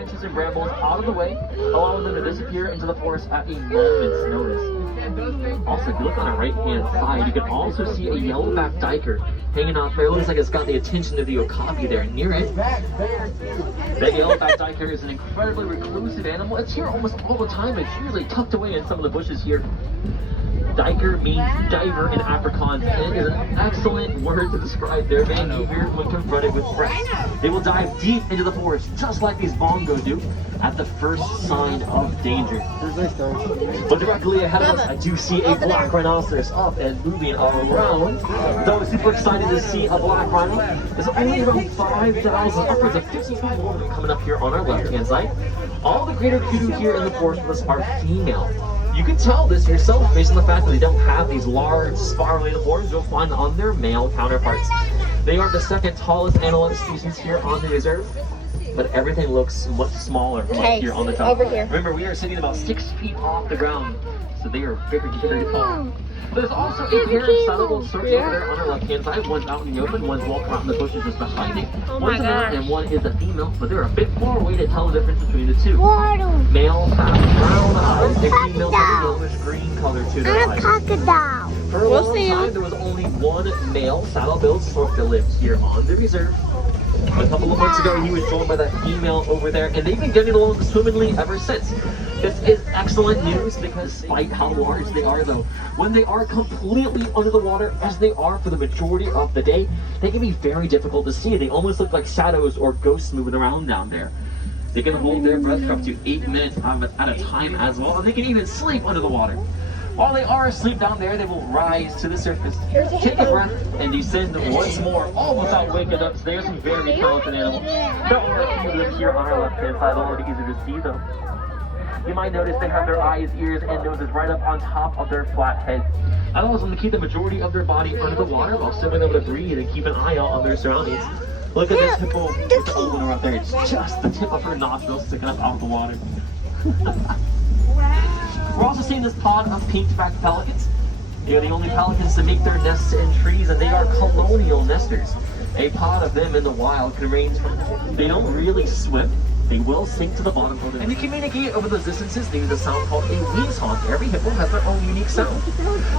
branches and brambles out of the way, allowing them to disappear into the forest at a moment's notice. Also, if you look on the right-hand side, you can also see a yellowback diker hanging out there. It looks like it's got the attention of the okapi there near it. That yellowback diker is an incredibly reclusive animal. It's here almost all the time. It's usually tucked away in some of the bushes here. Diker means diver in Afrikaans, and it is an excellent word to describe their behavior when confronted with threats. They will dive deep into the forest, just like these bongo do, at the first sign of danger. But directly ahead of us, I do see a black rhinoceros up and moving around. So I'm super excited to see a black rhino. There's only around 5,000, upwards of 50 more coming up here on our left-hand side. All the greater kudu here in the forest with us are female. You can tell this yourself based on the fact that they don't have these large spiraling horns you'll find on their male counterparts. They are the second tallest antelope species here on the reserve, but everything looks much smaller from up here on the top. Over here. Remember, we are sitting about 6 feet off the ground, so they are very, very tall. There's also a pair of saddle sorts over there on our left-hand side. One's out in the open, one's walking out in the bushes just behind it. One's a male and one is a female, but they're a bit far away to tell the difference between the two. Males have brown eyes, and females have a yellowish green color to their eyes. For a long time, there was only one male saddle-billed stork that lived here on the reserve. A couple of months ago, he was joined by that female over there, and they've been getting along swimmingly ever since. This is excellent news because despite how large they are though, when they are completely under the water, as they are for the majority of the day, they can be very difficult to see. They almost look like shadows or ghosts moving around down there. They can hold their breath for up to 8 minutes at a time as well, and they can even sleep under the water. While they are asleep down there, they will rise to the surface, take a breath, and descend once more, all without waking up. So they are some very talented animals. Don't let you live here on our left-hand side, already easy to see though. You might notice they have their eyes, ears, and noses right up on top of their flat heads. That allows them to keep the majority of their body under the water while still being able to breathe and keep an eye out on their surroundings. Look at this hippo with the old one right there. It's just the tip of her nostrils sticking up out of the water. We're also seeing this pod of pink-backed pelicans. They are the only pelicans to make their nests in trees, and they are colonial nesters. A pod of them in the wild can range from, they don't really swim, they will sink to the bottom of it. And to communicate over those distances, they use a sound called a wheeze honk. Every hippo has their own unique sound.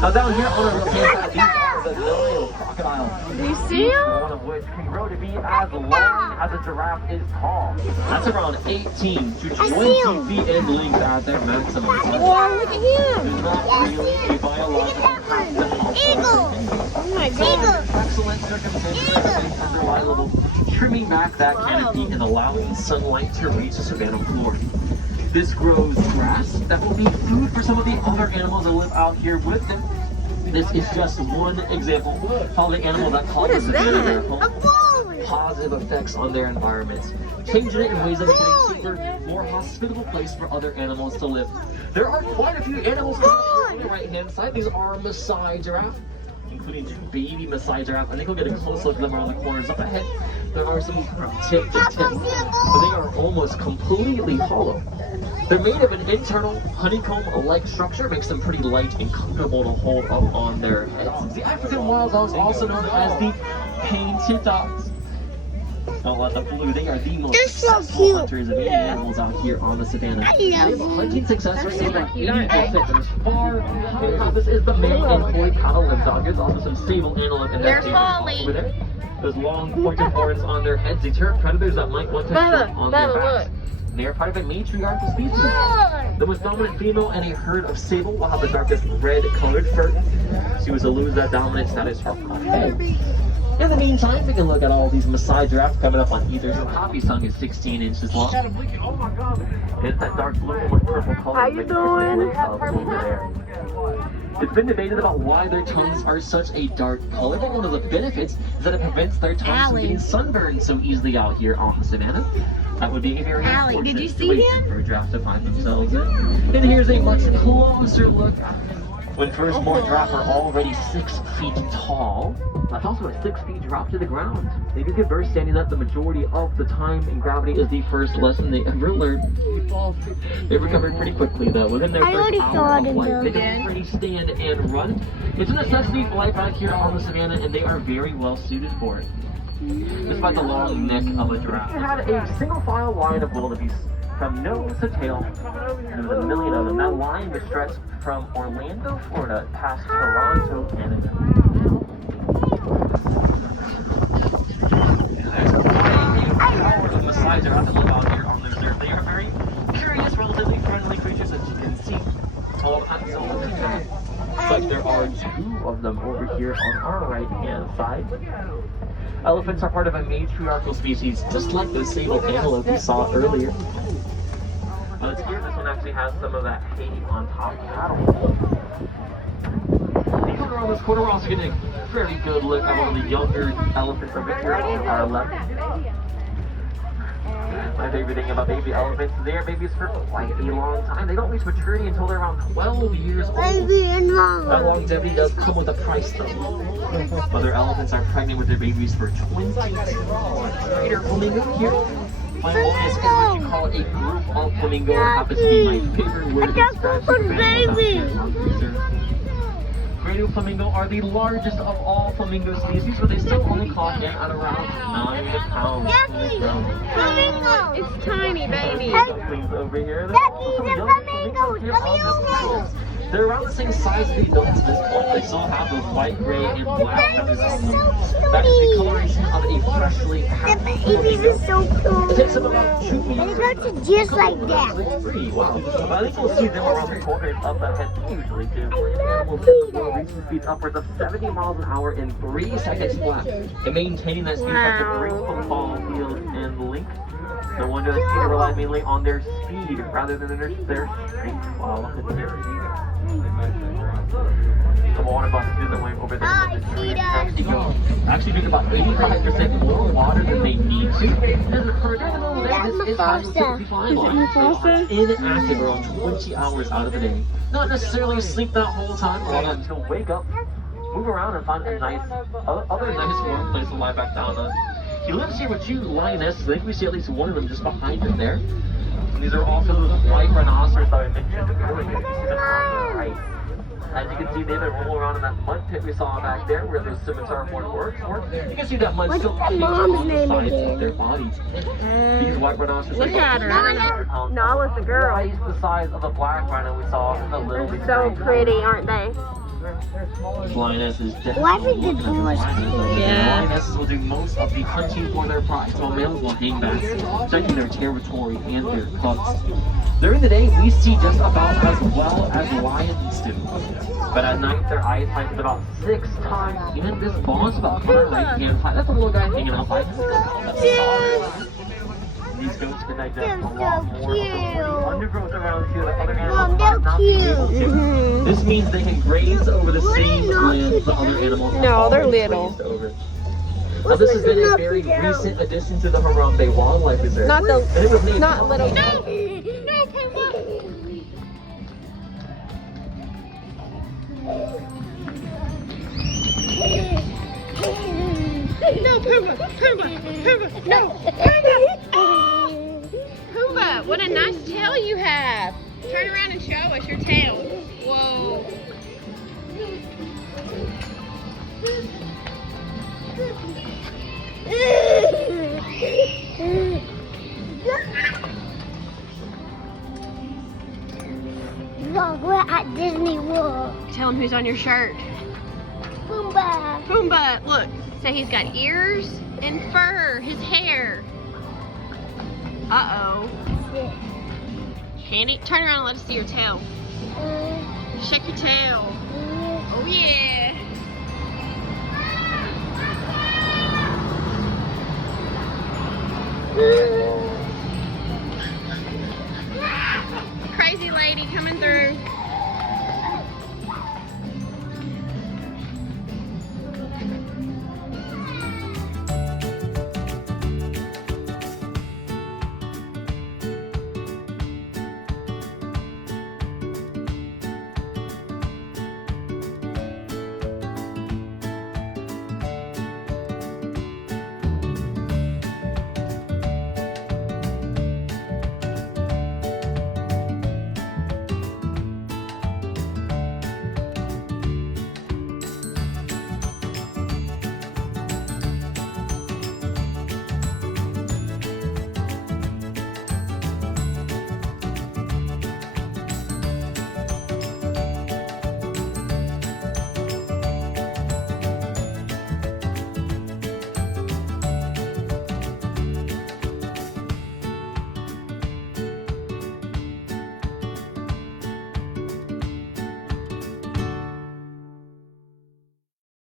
Now down here on our left-hand side, these are the Nile crocodiles. Do you see them? One of which can grow to be as long as a giraffe is tall. That's around 18 to 20 feet in length at their maximum. Wow, look at him. There's not really a biological path that Oh my God. excellent circumstances and reliable, trimming back that canopy and allowing sunlight to reach the savanna floor. This grows grass that will be food for some of the other animals that live out here with them. This is just one example of how the animal that calls the savanna their home, positive effects on their environments, changing it in ways that make it a safer, more hospitable place for other animals to live. There are quite a few animals on the right-hand side. These are Maasai giraffe, including 2 baby Maasai giraffe. I think we'll get a close look at them around the corners up ahead. There are some from tip to tip, but they are almost completely hollow. They're made of an internal honeycomb-like structure, makes them pretty light and comfortable to hold up on their heads. The African wild dogs, also known as the painted dogs. Don't let them fool you, they are the most successful hunters of any animals out here on the savannah. They have a hunting success rate of about 80%, and as far as this is the main employed cattle live dog. There's also some sable antelope in that over there. Those long pointed horns on their heads deter predators that might want to jump on their backs. They are part of a matriarchal species. The most dominant female in a herd of sable will have the darkest red-colored fur. She was to lose that dominant status her head. In the meantime, we can look at all these Maasai giraffes coming up on either. The poppy's tongue is 16 inches long. Oh my God! It's that dark blue with purple color. How you doing? It's been debated about why their tongues are such a dark color, but one of the benefits is that it prevents their tongues from getting sunburned so easily out here on the savannah. That would be a very unfortunate situation for a giraffe to find themselves in. And here's a much closer look. When first-born giraffe are already 6 feet tall, that's also a 6 feet drop to the ground. They do give birth standing up the majority of the time, and gravity is the first lesson they ever learned. They recovered pretty quickly, though. Within their first hour of life, they can pretty stand and run. It's a necessity for life out here on the savannah, and they are very well suited for it. despite the long neck of a giraffe. It had a single file line of wildebeest from nose to tail. There was a million of them. That line was stretched from Orlando, Florida, past Toronto, Canada. The sides are to live out here on the reserve. They are very curious, relatively friendly creatures, as you can see. All kinds of them. But there are two of them over here on our right-hand side. Elephants are part of a matriarchal species, just like the sable antelope we saw earlier. But it's here, this one actually has some of that hay on top cattle. These are on this corner. We're also getting a very good look at one of the younger elephants over here on our left. My favorite thing about baby elephants, they are babies for quite a long time. They don't reach maturity until they're around 12 years old. That longevity does come with a price though. Mother elephants are pregnant with their babies for 20 greater flamingo here. Flamboyant is what you call a group of flamingo. It happens to be my favorite word to describe baby. Greater flamingo are the largest of all flamingo species, but they still only clock in at around 9 pounds. Flamingo! It's tiny, baby. Ducklings over here. They're around the same size as the adults at this point. They still have those white, gray, and black feathers on them. That is the coloration of a freshly hatched flamingo. So cool. It takes them about 2 weeks. They look just like that. Pretty wow. But I think you'll see them around the corners of the head usually too. Animals reaching speeds upwards of 70 miles an hour in 3 seconds flat. And maintaining that speed at the great football field and link. No wonder that people rely mainly on their speed rather than their strength. Wow, look at there. The water bus is the way over there. Actually drink about 85% more water than they need to. And for during the middle of the day, this is absolutely fine. Inactive around 20 hours out of the day. Not necessarily sleep that whole time, but until wake up, move around and find a nice, other nice warm place to lie back down. He lives here with 2 lionesses. I think we see at least one of them just behind him there. And these are also those white rhinoceros that I mentioned earlier. You see them on the right. As you can see, they've been rolling around in that mud pit we saw back there where those scimitar horn works. You can see that mud still caked on the sides of their bodies. These white rhinoceros. Look at her. Nala's the girl. Twice the size of a black rhino we saw in the little. So pretty, aren't they? Lionesses definitely Why would look the at doors lionesses. Yeah. Lionesses will do most of the hunting for their prize, while males will hang back, protecting their territory and their cubs. During the day, we see just about as well as lions do. But at night, their eyesight is about 6 times in this ball's about on our right-hand side. That's a little guy hanging out by himself. These goats can digest a lot more of the undergrowth around here that other animals might not be able to. This means they can graze over the same land the other animals have No, they're always little. grazed over. Now, this has been a very recent addition to the Harambe Wildlife Reserve. Not the, and it was named not little. No, Pumbaa! Pumbaa! No! Pumbaa, what a nice tail you have. Turn around and show us your tail. Whoa. Look, we're at Disney World. Tell him who's on your shirt. Pumbaa. Pumbaa, look. So he's got ears and fur, his hair. Uh-oh. Hanny, turn around and let us see your tail. Shake your tail. Oh, yeah.